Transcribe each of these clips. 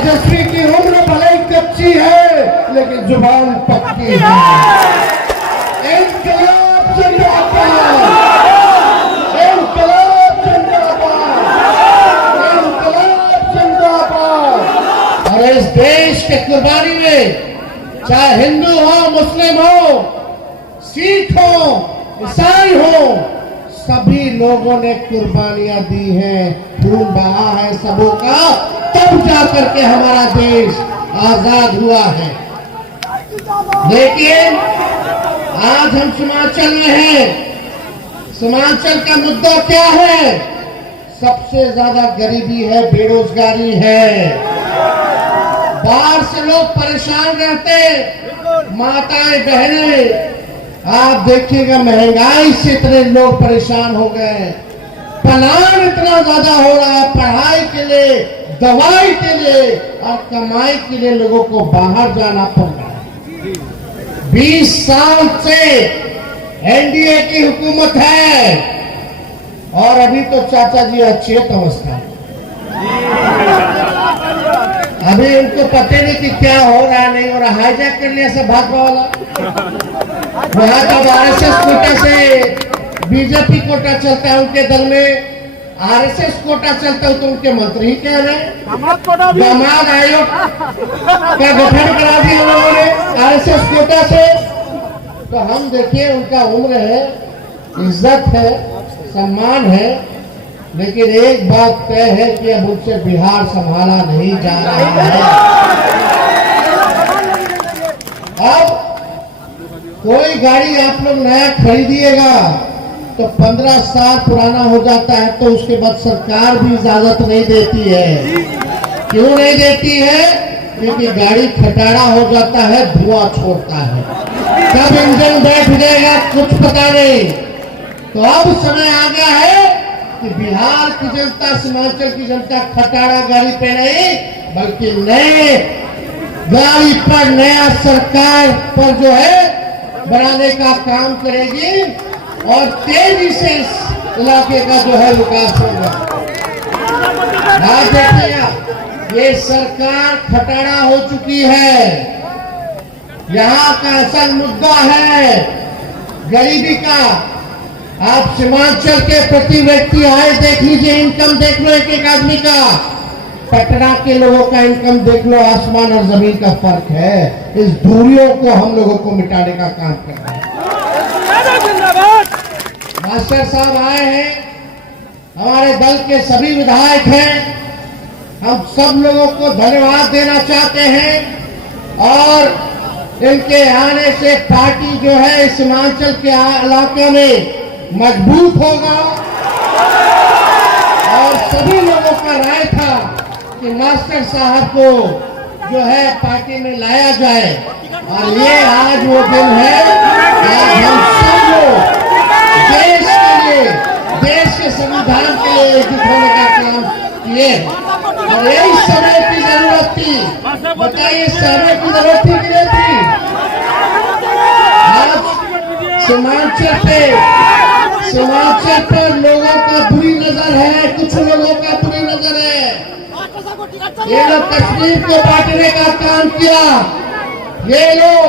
तेजस्वी की उम्र भले ही कच्ची है लेकिन जुबान पक्की है। इंकलाब जिंदाबाद, इंकलाब जिंदाबाद, इंकलाब जिंदाबाद। और इस देश के कुर्बानी में चाहे हिंदू हो, मुस्लिम हो, सिख हो, ईसाई हो, सभी लोगों ने कुर्बानियां दी हैं, खून बहा है सबों का, तब जाकर के हमारा देश आजाद हुआ है। लेकिन आज हम सीमांचल में हैं। सीमांचल का मुद्दा क्या है? सबसे ज्यादा गरीबी है, बेरोजगारी है। बाहर से लोग परेशान रहते, माताएं बहनें, आप देखिएगा महंगाई से इतने लोग परेशान हो गए, पलायन इतना ज्यादा हो रहा है, पढ़ाई के लिए, दवाई के लिए और कमाई के लिए लोगों को बाहर जाना पड़ रहा है। 20 साल से एनडीए की हुकूमत है और अभी तो चाचा जी अचेत अवस्था है। अभी उनको पता नहीं कि क्या हो रहा है, नहीं हो रहा, हाईजैक कर लिया सब भाजपा वाला। वहां जब आरएसएस कोटा से बीजेपी कोटा चलता है, उनके दल में आरएसएस कोटा चलता है तो उनके मंत्री ही कह रहे हैं दामाद आयोग का गठन करा दिया लोगों ने आरएसएस कोटा से। तो हम देखिए उनका उम्र है, इज्जत है, सम्मान है, लेकिन एक बात तय है कि अब उनसे बिहार संभाला नहीं जा रहा है। अब कोई गाड़ी आप लोग नया खरीदिएगा तो 15 साल पुराना हो जाता है, तो उसके बाद सरकार भी इजाजत नहीं देती है। क्यों नहीं देती है? क्योंकि गाड़ी खटारा हो जाता है, धुआं छोड़ता है, कब इंजन बैठ जाएगा कुछ पता नहीं। तो अब समय आ गया है कि बिहार की जनता, सीमांचल की जनता खटारा गाड़ी पे नहीं बल्कि नए गाड़ी पर, नया सरकार पर जो है बनाने का काम करेगी और तेजी से इस इलाके का जो है विकास होगा। आज देखिएगा ये सरकार खटारा हो चुकी है। यहाँ का असल मुद्दा है गरीबी का। आप सीमांचल के प्रति व्यक्ति आए देख लीजिए, इनकम देख लो एक एक आदमी का। पटना के लोगों का इनकम देख लो, आसमान और जमीन का फर्क है। इस दूरियों को हम लोगों को मिटाने का काम करना है। मास्टर साहब आए हैं, हमारे दल के सभी विधायक हैं, हम सब लोगों को धन्यवाद देना चाहते हैं और इनके आने से पार्टी जो है सीमांचल के इलाके में मजबूत होगा। और सभी लोगों का राय था कि मास्टर साहब को जो है पार्टी में लाया जाए और ये आज वो दिन है। आज हम सब लोग देश के लिए, देश के संविधान के लिए एकजुट होने का काम किए और यही समय की जरूरत थी। बताइए समय की जरूरत थी कि नहीं थी? आज सीमांचल पर लोगों का बुरी नजर है, कुछ लोगों का बुरी नजर है। ये लोग कश्मीर को बांटने का काम किया। ये लोग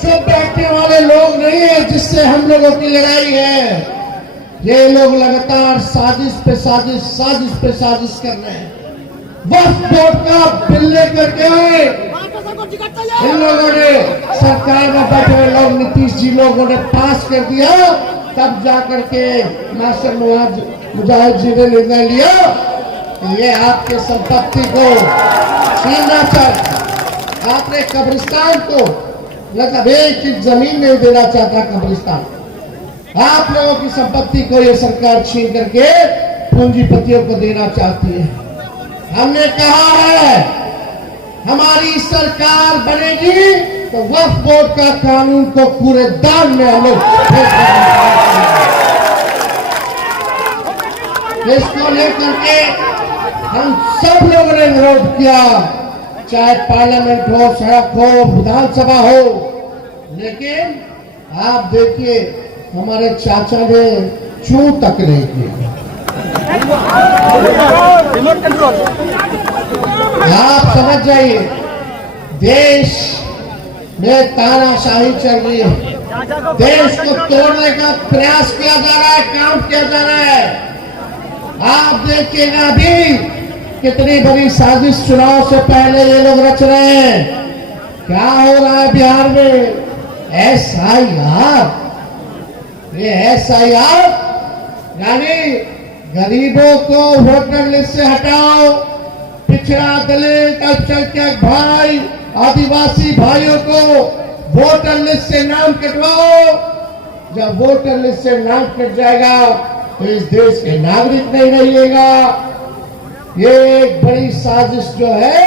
चुप बैठने वाले लोग नहीं है जिससे हम लोगों की लड़ाई है। ये लोग लगातार साजिश पे साजिश, साजिश पे साजिश कर रहे हैं। वक्फ बोर्ड का बिल लेकर के इन लोगों ने, सरकार में बैठे हुए लोग, नीतीश जी लोगों ने पास कर दिया। तब जाकर के मास्टर मुजाहिद जी ने निर्णय लिया कि ये आपके संपत्ति को छीनना चाहिए। आपने कब्रिस्तान को मतलब एक इंच जमीन नहीं देना चाहता कब्रिस्तान। आप लोगों की संपत्ति को ये सरकार छीन करके पूंजीपतियों को देना चाहती है। हमने कहा है हमारी सरकार बनेगी तो वक्फ बोर्ड का कानून को पूरे दान में हम लोग इसको लेकर के हम सब लोगों ने विरोध किया, चाहे पार्लियामेंट हो, सड़क हो, विधानसभा हो। लेकिन आप देखिए हमारे चाचा ने चू तक नहीं किया। आप समझ जाइए, देश में तानाशाही चल रही है, देश को तोड़ने का प्रयास किया जा रहा है, काम किया जा रहा है। आप देखिएगा अभी कितनी बड़ी साजिश चुनाव से पहले ये लोग रच रहे हैं। क्या हो रहा है बिहार में? SIR, ये SIR यानी गरीबों को वोटर लिस्ट से हटाओ, पिछड़ा, दलित, अल्पसंख्यक भाई, आदिवासी भाइयों को वोटर लिस्ट से नाम कटवाओ। जब वोटर लिस्ट से नाम कट जाएगा तो इस देश के नागरिक नहीं रहिएगा। ये एक बड़ी साजिश जो है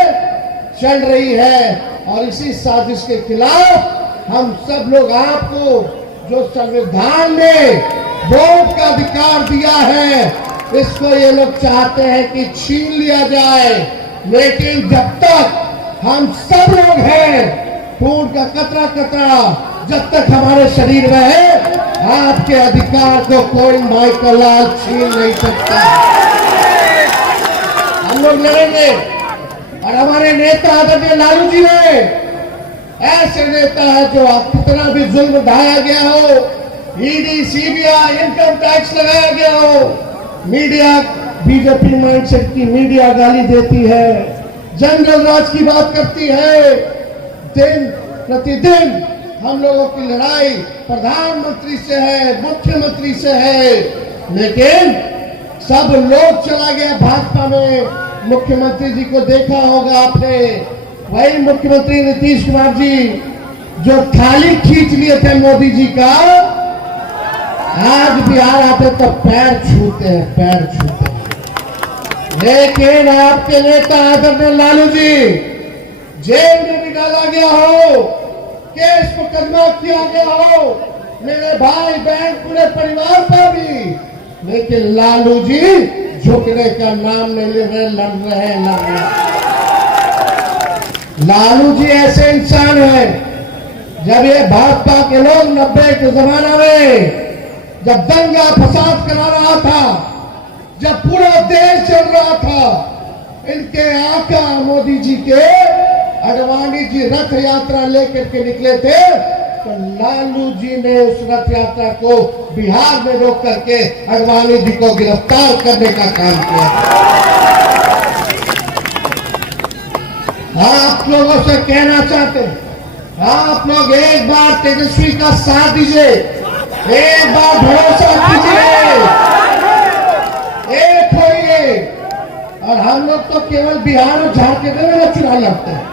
चल रही है और इसी साजिश के खिलाफ हम सब लोग आपको जो संविधान ने वोट का अधिकार दिया है, इसको ये लोग चाहते हैं कि छीन लिया जाए। लेकिन जब तक हम सब लोग हैं, खून का कतरा कतरा जब तक हमारे शरीर में है, आपके अधिकार को कोई माइकल लाल छीन नहीं सकता। हम लोग लड़ेंगे और हमारे नेता आदरणीय लालू जी ने ऐसे नेता है जो कितना भी जुल्म ढाया गया हो, ED, CBI, इनकम टैक्स लगाया गया हो, मीडिया बीजेपी माइंडसेट की मीडिया गाली देती है, जंगल राज की बात करती है। दिन प्रतिदिन हम लोगों की लड़ाई प्रधानमंत्री से है, मुख्यमंत्री से है, लेकिन सब लोग चला गया भाजपा में। मुख्यमंत्री जी को देखा होगा आपने, वही मुख्यमंत्री नीतीश कुमार जी जो थाली खींच लिए थे मोदी जी का, आज बिहार आते तो पैर छूते हैं, पैर छूते हैं। लेकिन आपके नेता आदरणीय लालू जी जेल में भी डाला गया हो, केस मुकदमा किया गया हो, मेरे भाई बहन पूरे परिवार पर भी, लेकिन लालू जी झुकने का नाम नहीं ले रहे, लड़ रहे हैं। लालू जी ऐसे इंसान हैं, जब ये भाजपा के लोग 90 के जमाना में जब दंगा फसाद करा रहा था, जब पूरा देश चल रहा था, इनके आका मोदी जी के अडवाणी जी रथ यात्रा लेकर के निकले थे, तो लालू जी ने उस रथ यात्रा को बिहार में रोक करके अडवाणी जी को गिरफ्तार करने का काम किया। आप लोगों से कहना चाहते हैं, आप लोग एक बार तेजस्वी का साथ दीजिए, एक बार भरोसा कीजिए, एक होइए। और हम लोग तो केवल बिहार में झारखंड में चुनाव लड़ते हैं,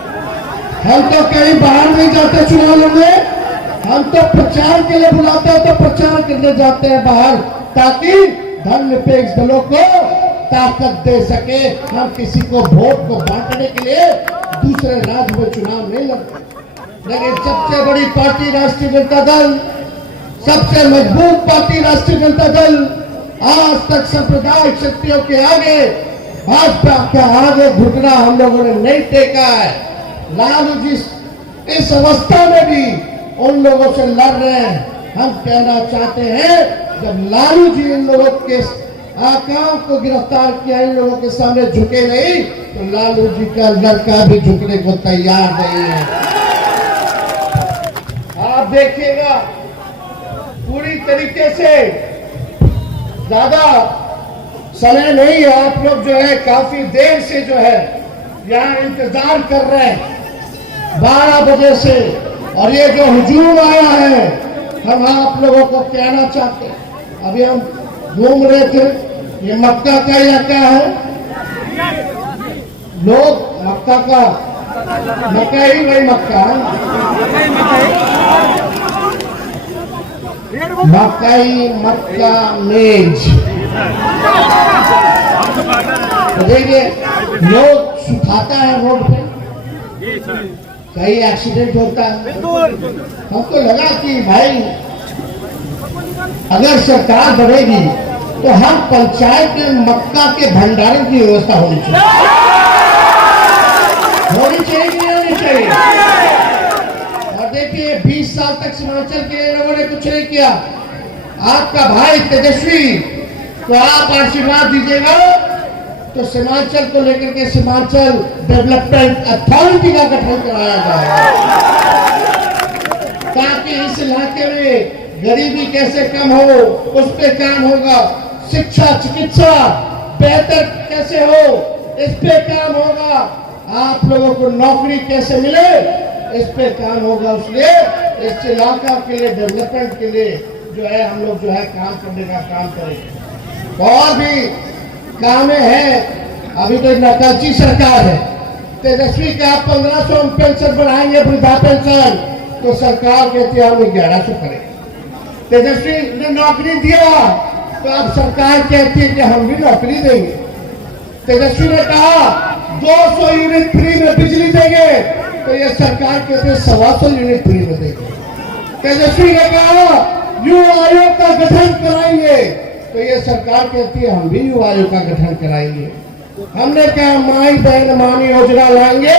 हम तो कहीं बाहर नहीं जाते चुनाव लड़ने, हम तो प्रचार के लिए बुलाते हैं तो प्रचार करने जाते हैं बाहर, ताकि धर्मनिरपेक्ष दलों को ताकत दे सके। हम किसी को वोट को बांटने के लिए दूसरे राज्य में चुनाव नहीं लड़ते। लेकिन सबसे बड़ी पार्टी राष्ट्रीय जनता दल, सबसे मजबूत पार्टी राष्ट्रीय जनता दल, आज तक सांप्रदायिक शक्तियों के आगे, भाजपा के आगे घुटना हम लोगों ने नहीं टेका है। लालू जी इस अवस्था में भी उन लोगों से लड़ रहे हैं। हम कहना चाहते हैं, जब लालू जी इन लोगों के आकाओं को गिरफ्तार किया, इन लोगों के सामने झुके नहीं, तो लालू जी का लड़का भी झुकने को तैयार नहीं है। आप देखिएगा पूरी तरीके से, ज्यादा समय नहीं है, आप लोग जो है काफी देर से जो है यहाँ इंतजार कर रहे हैं 12 बजे से, और ये जो हुजूम आया है, हम आप लोगों को कहना चाहते हैं। अभी हम घूम रहे थे, ये मक्का का इलाका है, लोग मक्का का मकई, वही मक्का मकई, मक्का मेज, देखिए लोग सुखाता है रोड पे, कहीं एक्सीडेंट होता है। हमको लगा कि भाई अगर सरकार बढ़ेगी तो हर पंचायत में मक्का के भंडारण की व्यवस्था होनी चाहिए, कि नहीं होनी चाहिए। और देखिए 20 साल तक सीमांचल के लोगों ने कुछ नहीं किया। आपका भाई तेजस्वी को आप आशीर्वाद दीजिएगा तो सीमांचल को लेकर के सीमांचल डेवलपमेंट अथॉरिटी का गठन कराया जाए, ताकि इस इलाके में गरीबी कैसे कम हो उस पे काम होगा, शिक्षा चिकित्सा बेहतर कैसे हो इस पे काम होगा, आप लोगों को नौकरी कैसे मिले इस पे काम होगा। इसलिए इस इलाका के लिए डेवलपमेंट के लिए जो है हम लोग जो है काम करने का काम करेंगे। और भी काम है, अभी तो नकाची सरकार है, तेजस्वी का 1500 पेंशन बढ़ाएंगे वृद्धा पेंशन, तो सरकार कहती है हम 1100 करें। तेजस्वी ने नौकरी दिया तो अब सरकार कहती है कि हम भी नौकरी देंगे। तेजस्वी ने कहा 200 यूनिट फ्री में बिजली देंगे, तो ये सरकार कहती है 125 यूनिट फ्री में देंगे। तेजस्वी ने कहा युवा आयोग का गठन कराएंगे, तो ये सरकार कहती है हम भी युवा आयोग का गठन कराएंगे। हमने कहा माई बहन मानी योजना लाएंगे,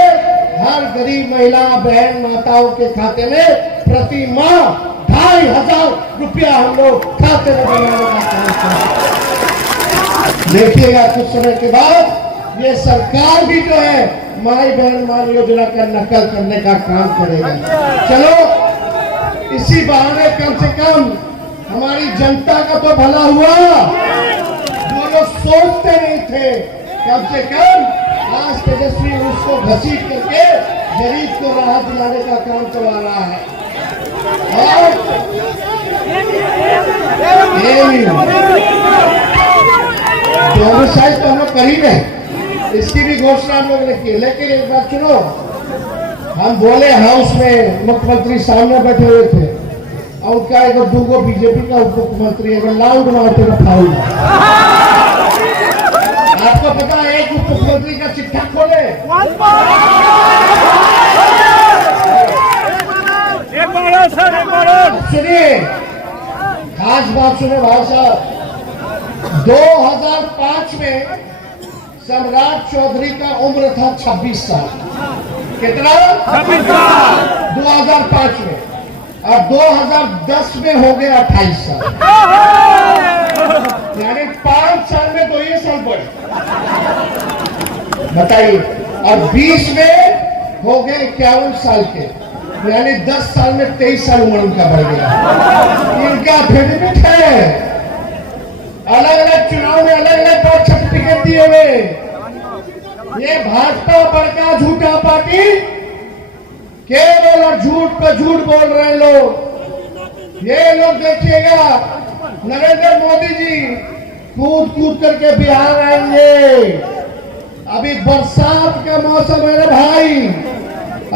हर गरीब महिला बहन माताओं के खाते में प्रति माह 2500 रुपया हम लोग खाते में बनाने का काम करेंगे। देखिएगा कुछ समय के बाद ये सरकार भी जो है माई बहन मान योजना का नकल करने का काम करेगा। चलो इसी बहाने कम से कम हमारी जनता का तो भला हुआ, जो लोग सोचते नहीं थे कम से कम आज तेजस्वी उसको घसीट करके गरीब को राहत दिलाने का काम करवा रहा है। और डोमिसाइल तो हम लोग कर ही रहे, इसकी भी घोषणा हम लोग ने की। लेकिन एक बात सुनो, हम बोले हाउस में मुख्यमंत्री सामने बैठे हुए थे और उनका एक दूगो बीजेपी का उप मुख्यमंत्री अगर लाउड मारते तो फाउल। आपको पता है एक उप मुख्यमंत्री का चिट्ठा खोले, सुनिए खास बात सुने भाई साहब, 2005 में सम्राट चौधरी का उम्र था 26 साल। कितना? 26 साल 2005 में, और 2010 में हो गए 28 साल, यानी 5 साल में 2 साल बढ़े, बताइए। और 20 में हो गए 51 साल के, यानी 10 साल में 23 साल उम्र उनका बढ़ गया। इनका फिटमेट है, अलग अलग चुनाव में अलग अलग बर्थ सर्टिफिकेट दिए हुए। ये भाजपा बड़का झूठा पार्टी, केवल और झूठ पे झूठ बोल रहे लोग। ये लोग देखिएगा नरेंद्र मोदी जी कूद कूद करके बिहार आएंगे। अभी बरसात का मौसम है भाई,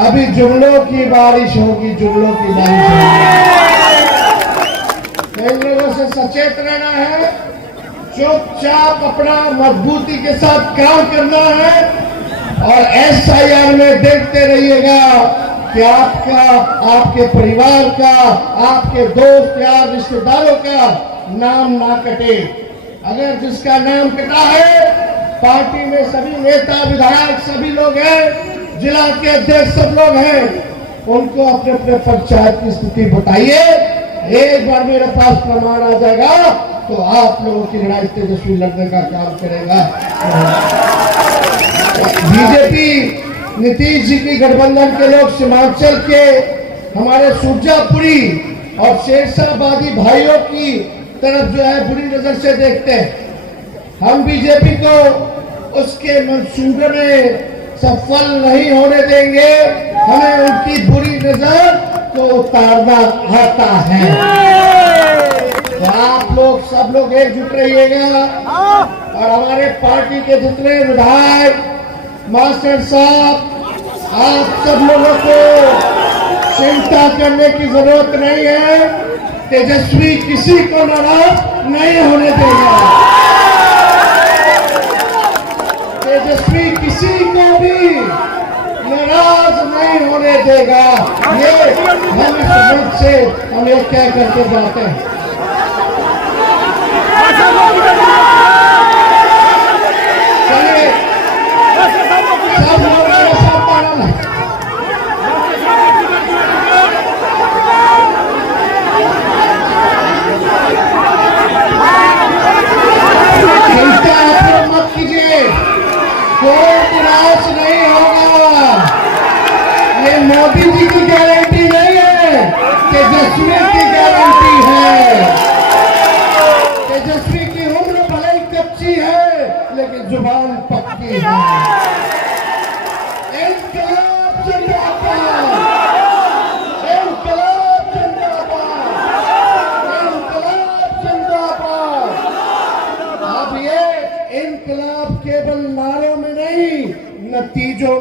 अभी जुमलों की बारिश होगी, जुमलों की बारिश होगी। इन लोगों से सचेत रहना है, चुपचाप अपना मजबूती के साथ काम करना है, और SIR में देखते रहिएगा कि आपका, आपके परिवार का, आपके दोस्त यार रिश्तेदारों का नाम ना कटे। अगर जिसका नाम कटा है, पार्टी में सभी नेता विधायक सभी लोग हैं, जिला के अध्यक्ष सब लोग हैं, उनको अपने अपने पंचायत की स्थिति बताइए। एक बार मेरे पास प्रमाण आ जाएगा तो आप लोगों की लड़ाई तेजस्वी लड़ने का काम करेगा। बीजेपी नीतीश जी की गठबंधन के लोग सीमांचल के हमारे सुरजापुरी और शेरशाहबादी भाइयों की तरफ जो है बुरी नजर से देखते हैं। हम बीजेपी को उसके मंसूबे में सफल नहीं होने देंगे, हमें उनकी बुरी नजर को उतारना आता है। तो आप लोग सब लोग एकजुट रहिएगा, और हमारे पार्टी के जितने विधायक मास्टर साहब, आप सब लोगों को चिंता करने की जरूरत नहीं है। तेजस्वी किसी को नाराज नहीं होने देगा, तेजस्वी किसी को भी नाराज नहीं होने देगा। ये हम इस मंच से हम ये कह करके जाते हैं। चलिए सब लोग मेरे साथ ताड़न है। चिंता आप लोग मत कीजिए, मोदी जी की गारंटी नहीं है, तेजस्वी की गारंटी है। तेजस्वी की उम्र भले ही कच्ची है, लेकिन जुबान पक्की है। इंकलाब जिंदाबाद, इंकलाब जिंदाबाद, इंकलाब जिंदाबाद। अब ये इंकलाब केवल नारों में नहीं, नतीजों